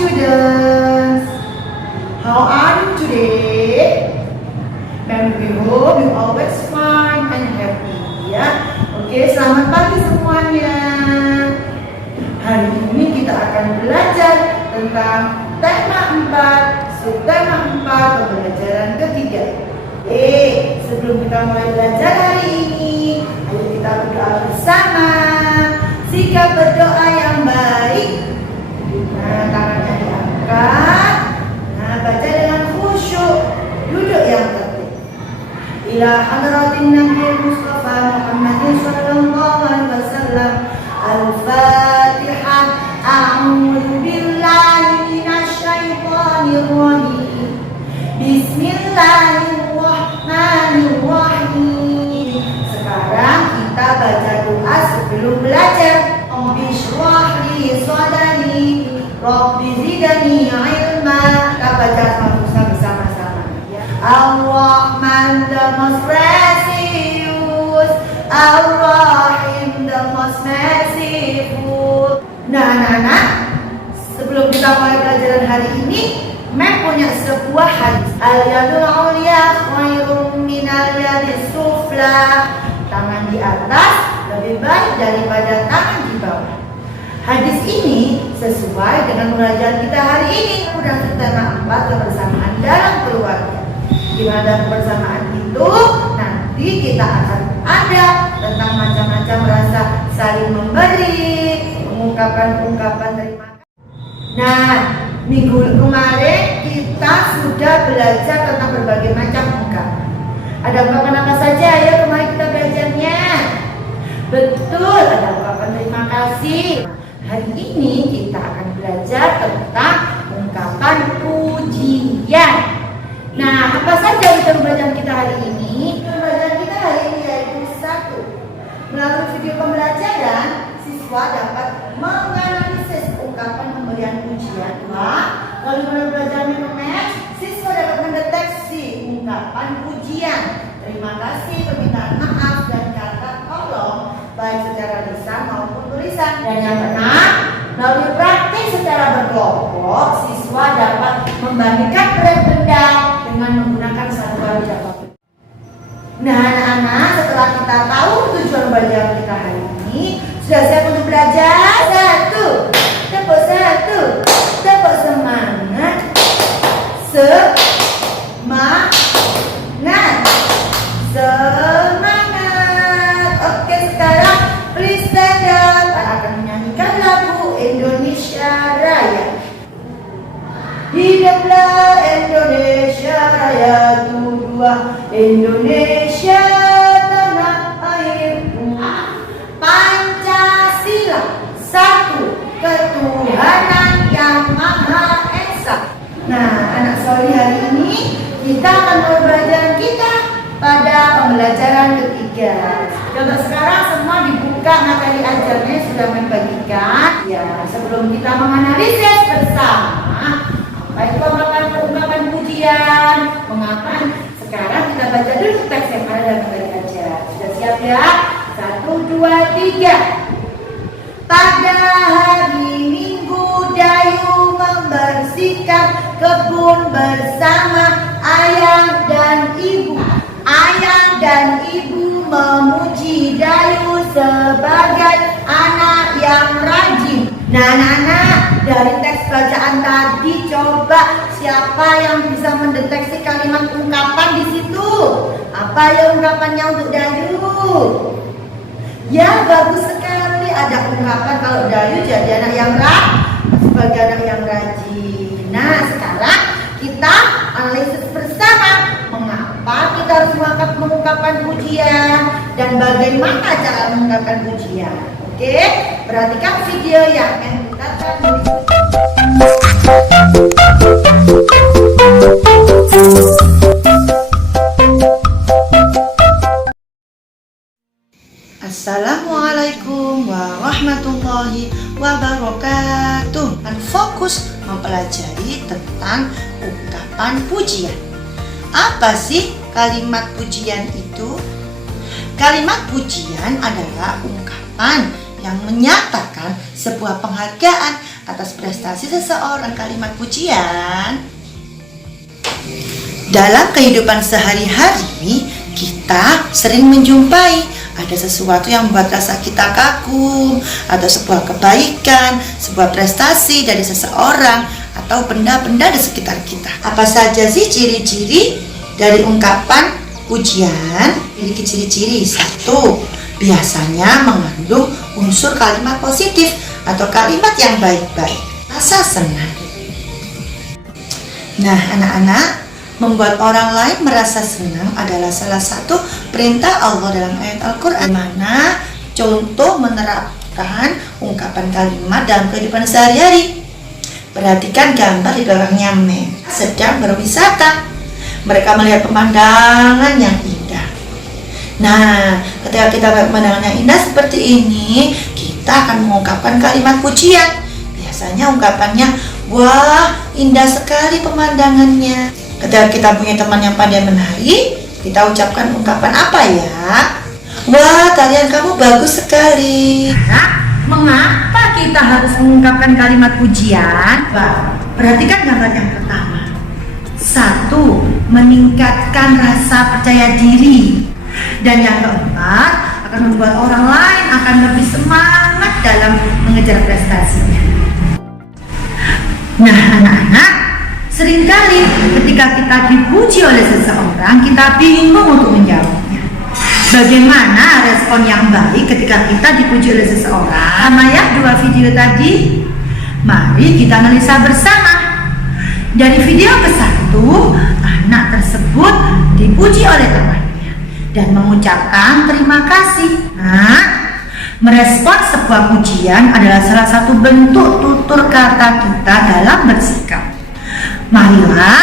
students. How are you today? And we hope you always fine and happy, ya. Oke, selamat pagi semuanya. Hari ini kita akan belajar tentang tema 4, subtema 4, pembelajaran ketiga. Sebelum kita mulai belajar hari ini, ayo kita berdoa bersama. Sikap berdoa yang baik. Tangannya diangkat. Baca dengan khusyuk. Duduk yang tertib. Ila hadratin Nabi Mustafa Muhammadin sallallahu alaihi wasallam. Al-Fatihah. A'udzu billahi minasy syaithanir rajim. Bismillahirrahmanirrahim. Sekarang kita baca doa sebelum belajar. Bishrah li sadri, Rabbi zidni ilma. Kita baca bersama-sama. Ar-Rahman, the most gracious, Ar-Rahim, the most merciful. Nah, sebelum kita mulai pelajaran hari ini, Mem punya sebuah hadis. Al-yadul ulya khairum minal yadis sufla. Tangan di atas lebih baik daripada tangan di bawah. Hadis ini sesuai dengan pembelajaran kita hari ini. Dan tema 4, kebersamaan dalam keluarga. Di mana dalam kebersamaan itu nanti kita akan ada tentang macam-macam rasa saling memberi, ungkapan-ungkapan terima kasih. Nah, minggu kemarin kita sudah belajar tentang berbagai macam ungkapan. Ada ungkapan apa saja? Ayo kemarin kita belajarnya. Betul, ada ungkapan terima kasih. Hari ini kita akan belajar tentang ungkapan pujian. Nah, apa saja itu pembelajaran kita hari ini? Pembelajaran kita hari ini yaitu 1. Melalui video pembelajaran, siswa dapat menganalisis ungkapan pemberian pujian. 2. Melalui pembelajaran Math, siswa dapat mendeteksi ungkapan pujian. Terima kasih, permintaan maaf, dan kata tolong, baik secara lisan maupun tulisan. Dan yang keenam, melalui praktik secara berkelompok, siswa dapat membandingkan berat benda dengan menggunakan satuan jawab. Nah, anak-anak, setelah kita tahu tujuan pembelajaran kita hari ini, sudah siap untuk belajar? 1. Tepuk semangat. Semangat. Oke, sekarang please stand up. Kita akan menyanyikan lagu Indonesia Raya. Hiduplah Indonesia Raya, dua Indonesia tanah airku. Pancasila, 1 ketuhanan yang Maha Esa. Nah, anak Soli, hari ini kita akan mulai pembelajaran kita pada pembelajaran ketiga. Coba sekarang semua dibuka materi ajarnya, sudah membagikan. Ya, sebelum kita menganalisis bersama apa itu ungkapan pujian, mengapa. Sekarang kita baca dulu teks yang ada dalam materi ajar. Sudah siap ya? 1, 2, 3. Pada hari Minggu, Dayu membersihkan kebun bersama ayah dan ibu. Ayah dan ibu memuji Dayu sebagai anak yang rajin. Nah, anak-anak, dari teks bacaan tadi, coba siapa yang bisa mendeteksi kalimat ungkapan di situ? Apa ya ungkapannya untuk Dayu? Ya, bagus sekali. Ada ungkapan kalau Dayu jadi anak yang sebagai anak yang rajin. Nah, sekarang kita analisis bersama mengapa kita harus mengungkapkan pujian dan bagaimana cara mengungkapkan pujian. Oke, perhatikan video yang kita tonton. Assalamualaikum warahmatullahi wabarakatuh. Dan fokus mempelajari tentang ungkapan pujian. Apa sih kalimat pujian itu? Kalimat pujian adalah ungkapan yang menyatakan sebuah penghargaan atas prestasi seseorang. Kalimat pujian. Dalam kehidupan sehari-hari, kita sering menjumpai ada sesuatu yang membuat rasa kita kagum, atau sebuah kebaikan, sebuah prestasi dari seseorang, atau benda-benda di sekitar kita. Apa saja sih ciri-ciri dari ungkapan pujian? Memiliki ciri-ciri. 1. Biasanya mengandung unsur kalimat positif atau kalimat yang baik-baik. Rasa senang. Nah, anak-anak, membuat orang lain merasa senang adalah salah satu perintah Allah dalam ayat Al-Quran, mana contoh menerapkan ungkapan kalimat dalam kehidupan sehari-hari. Perhatikan gambar di belakangnya sedang berwisata. Mereka melihat pemandangan yang indah. Nah, ketika kita melihat pemandangan yang indah seperti ini, kita akan mengungkapkan kalimat pujian. Biasanya ungkapannya, wah, indah sekali pemandangannya. Ketika kita punya teman yang pandai menari, kita ucapkan ungkapan apa ya? Wah, tarian kamu bagus sekali. Nah, mengapa kita harus mengungkapkan kalimat pujian? Wah, perhatikan gambar yang pertama. 1. Meningkatkan rasa percaya diri. Dan yang keempat, akan membuat orang lain akan lebih semangat dalam mengejar prestasinya. Nah, anak-anak, seringkali ketika kita dipuji oleh seseorang, kita bingung untuk menjawabnya. Bagaimana respon yang baik ketika kita dipuji oleh seseorang? Sama ya 2 video tadi. Mari kita analisa bersama. Dari video ke-1, anak tersebut dipuji oleh temannya dan mengucapkan terima kasih. Nah, merespon sebuah pujian adalah salah satu bentuk tutur kata kita dalam bersikap. Marilah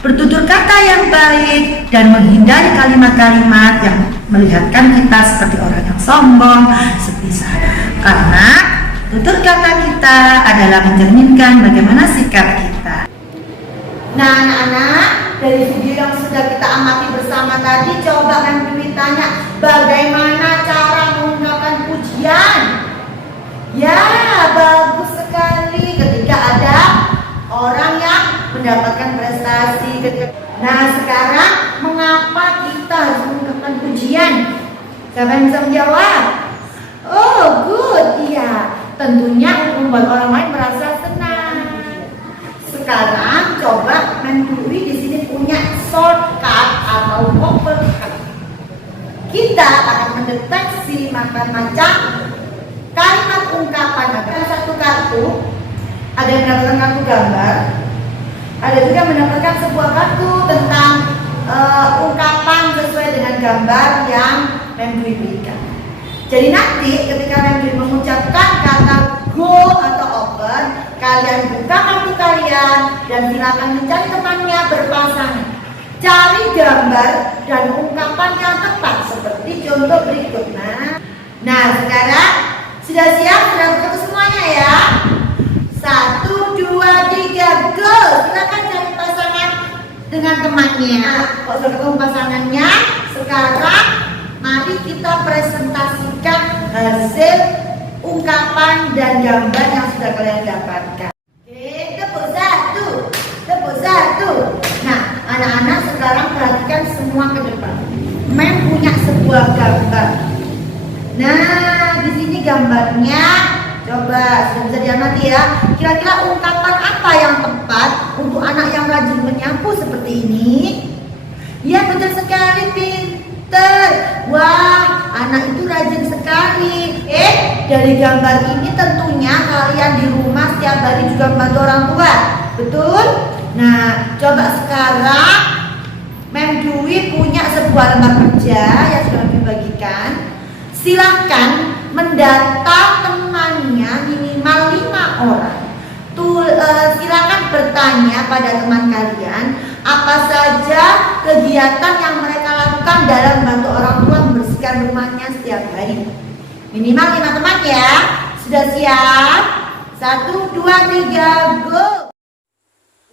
bertutur kata yang baik dan menghindari kalimat-kalimat yang melihatkan kita seperti orang yang sombong, sepisah. Karena tutur kata kita adalah mencerminkan bagaimana sikap kita. Nah, anak-anak, dari video yang sudah kita amati bersama tadi, coba kan Dwi tanya, bagaimana cara menggunakan pujian? Ya, bagus sekali ketika ada orang yang mendapatkan prestasi. Nah, sekarang mengapa kita harus menggunakan pujian? Siapa yang bisa menjawab? Oh, good, iya. Tentunya membuat orang lain merasa senang. Sekarang coba Dwi di sini punya shortcut atau overcut. Kita akan mendeteksi macam-macam kalimat ungkapan. Ada satu kartu, ada yang mendapatkan kartu gambar, ada juga mendapatkan sebuah kartu tentang ungkapan sesuai dengan gambar yang Dwi berikan. Jadi nanti ketika Dwi mengucapkan kata go atau open, kalian buka kartu kalian dan silakan mencari temannya berpasangan. Cari gambar dan ungkapan yang tepat seperti contoh berikut. Nah, sekarang sudah siap? Sudah ketemu semuanya ya? 1, 2, 3, go! Silakan cari pasangan dengan temannya. Kalau sudah ketemu pasangannya, sekarang mari kita presentasikan hasil ungkapan dan gambar yang sudah kalian dapatkan. Oke, tepuk satu, tepuk satu. Nah, anak-anak sekarang perhatikan semua ke depan. Punya sebuah gambar. Nah, di sini gambarnya. Coba sudah bisa diamati ya. Kira-kira ungkapan apa yang tepat untuk anak yang rajin menyapu seperti ini? Ya, betul sekali, pinter. Wah, anak itu rajin sekali. Dari gambar ini tentunya kalian di rumah setiap hari juga membantu orang tua. Betul? Nah, coba sekarang Dwi punya sebuah lembar kerja yang sudah dibagikan. Silakan mendata temannya minimal 5 orang. Silakan bertanya pada teman kalian apa saja kegiatan yang mereka lakukan dalam membantu orang tua membersihkan rumahnya setiap hari. Minimal 5 teman ya. Sudah siap? 1, 2, 3, go!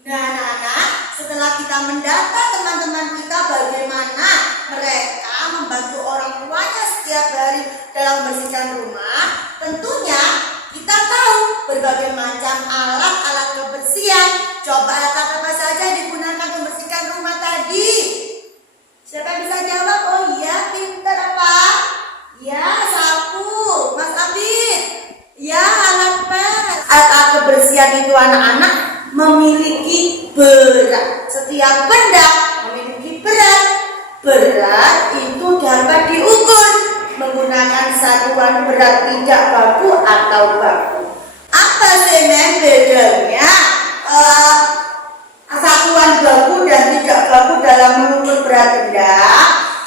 Nah, anak-anak, setelah kita mendata teman-teman kita bagaimana mereka membantu orang tuanya setiap hari dalam membersihkan rumah, tentunya kita tahu berbagai macam Kalian itu anak-anak memiliki berat. Setiap benda memiliki berat. Berat itu dapat diukur menggunakan satuan berat tidak baku atau baku. Apa sih bedanya satuan baku dan tidak baku dalam mengukur berat benda?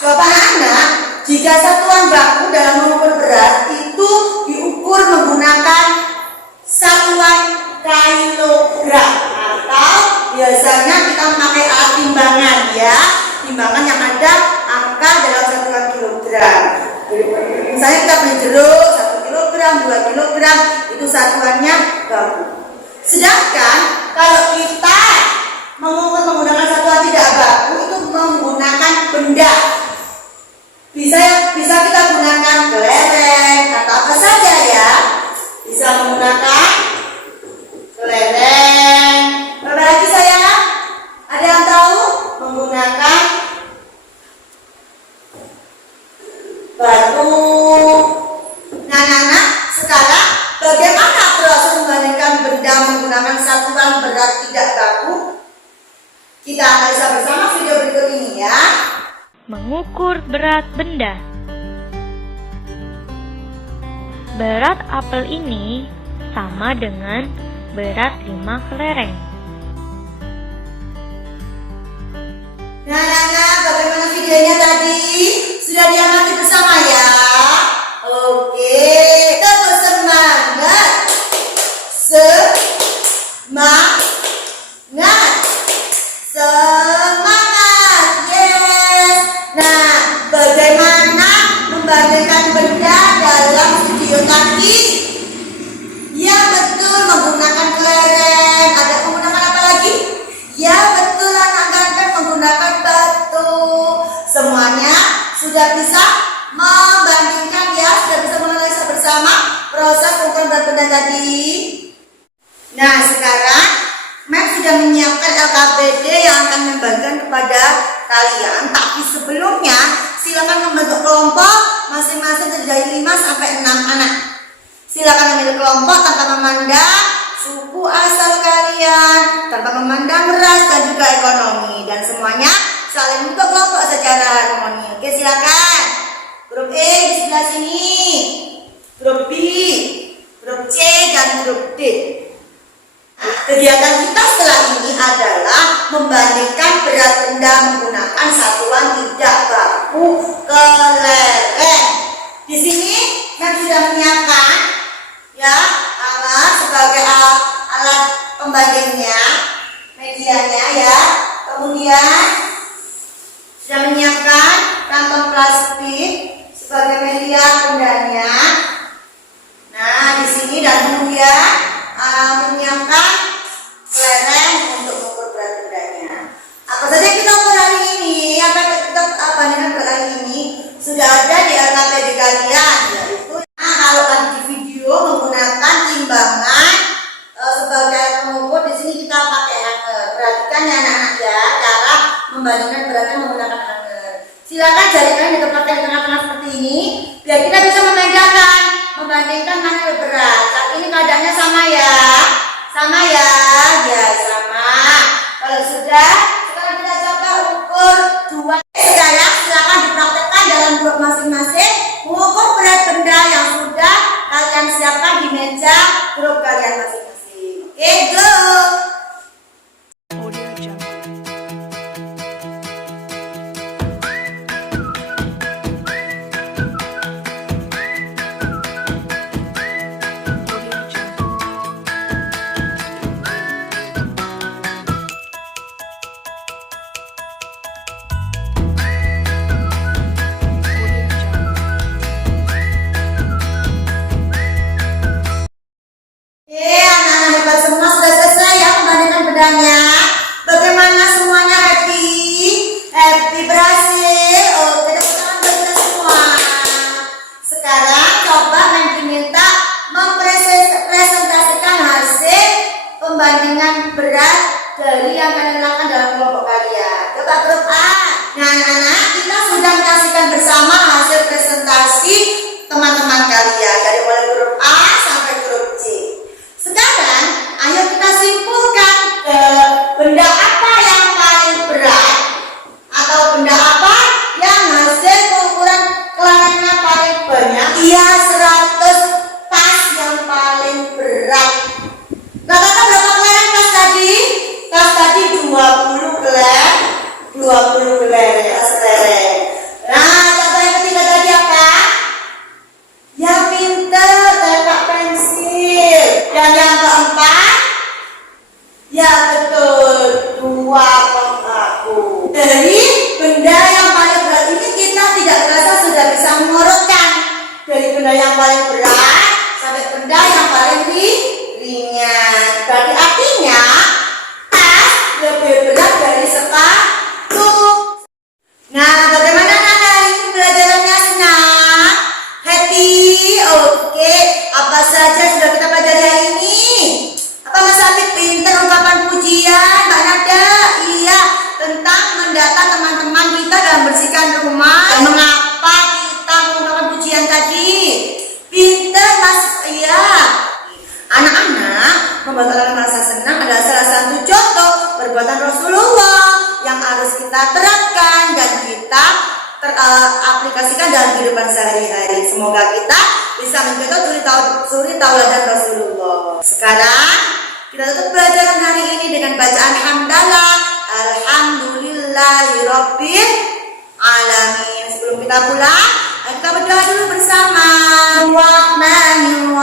Coba anak, jika satuan baku dalam mengukur berat itu diukur menggunakan satuan kilogram, atau biasanya kita memakai alat timbangan ya, timbangan yang ada angka dalam satuan kilogram. Misalnya kita beli jeruk 1 kilogram, 2 kilogram, itu satuannya baku. Sedangkan kalau kita mengukur menggunakan satuan tidak baku itu menggunakan benda. Bisa kita gunakan kelereng atau apa saja ya. Bisa menggunakan kelereng. Apa lagi sayang? Ada yang tahu? Menggunakan batu. Nah, anak-anak, sekarang bagaimana proses membandingkan benda menggunakan satuan berat tidak baku? Kita analisa bersama video berikut ini ya. Mengukur berat benda. Berat apel ini sama dengan berat 5 kelereng. Nah, bagaimana videonya tadi? Sudah diamati bersama ya? Oke, terus semangat. Semangat, yes. Nah, bagaimana membandingkan benda dalam video tadi? Ya betul, menggunakan kelereng. Ada menggunakan apa lagi? Ya betul, anak-anak, menggunakan batu. Semuanya sudah bisa membandingkan ya, sudah bisa menganalisa bersama proses pengukuran berat benda tadi. Nah, sekarang Max sudah menyiapkan LKPD yang akan membagikan kepada kalian. Tapi sebelumnya silakan membentuk kelompok masing-masing terdiri 5 sampai 6 anak. Silakan memilih kelompok tanpa memandang suku asal kalian, tanpa memandang ras dan juga ekonomi, dan semuanya saling membentuk kelompok secara harmoni. Oke, silakan. Grup E di sebelah sini, grup B, grup C, dan grup D. Kegiatan kita setelah ini adalah membandingkan berat benda menggunakan satuan tidak baku kelereng. Di sini saya sudah menyiapkan ya alat sebagai alat pembandingnya, medianya ya. Kemudian sudah menyiapkan kantong plastik sebagai media bendanya. Nah, di sini dan kemudian menyiapkan kelereng untuk mengukur berat bendanya. Apa saja kita ukur hari ini? Apa yang kita bandingkan berat hari ini sudah ada di LKPD kalian, yaitu kalau tadi di video menggunakan timbangan sebagai pengukur. Di sini kita pakai hanger. Perhatikan ya anak-anak ya, cara membandingkan beratnya menggunakan hanger. Silakan jari kalian ditempatkan di tengah-tengah seperti ini, biar kita bisa membedakan, membandingkan mana yang berat. Saat ini keadaannya sama ya, sama ya, ya sama. Kalau sudah, sekarang kita coba ukur dua. Sekarang silakan dipraktekkan dalam grup masing-masing mengukur berat benda yang sudah kalian siapkan di meja grup kalian masing-masing. Oke, go. Bagaimana semuanya happy? Happy berhasil. Oke, tepuk tangan buat kita semua. Sekarang coba diminta mempresentasikan hasil pembandingan berat dari yang kalian lakukan dalam kelompok kalian. Coba grup A. Nah, anak-anak, kita sudah menyaksikan bersama hasil presentasi teman-teman kalian dari mulai grup A sampai grup C. Sekarang, ayo membuat orang merasa senang adalah salah satu contoh perbuatan Rasulullah yang harus kita terapkan dan kita aplikasikan dalam kehidupan sehari-hari. Semoga kita bisa mencontoh suri tauladan Rasulullah. Sekarang kita tutup pelajaran hari ini dengan bacaan hamdalah alhamdulillahirabbil alamin. Sebelum kita pulang, kita berdoa dulu bersama. Rahmanir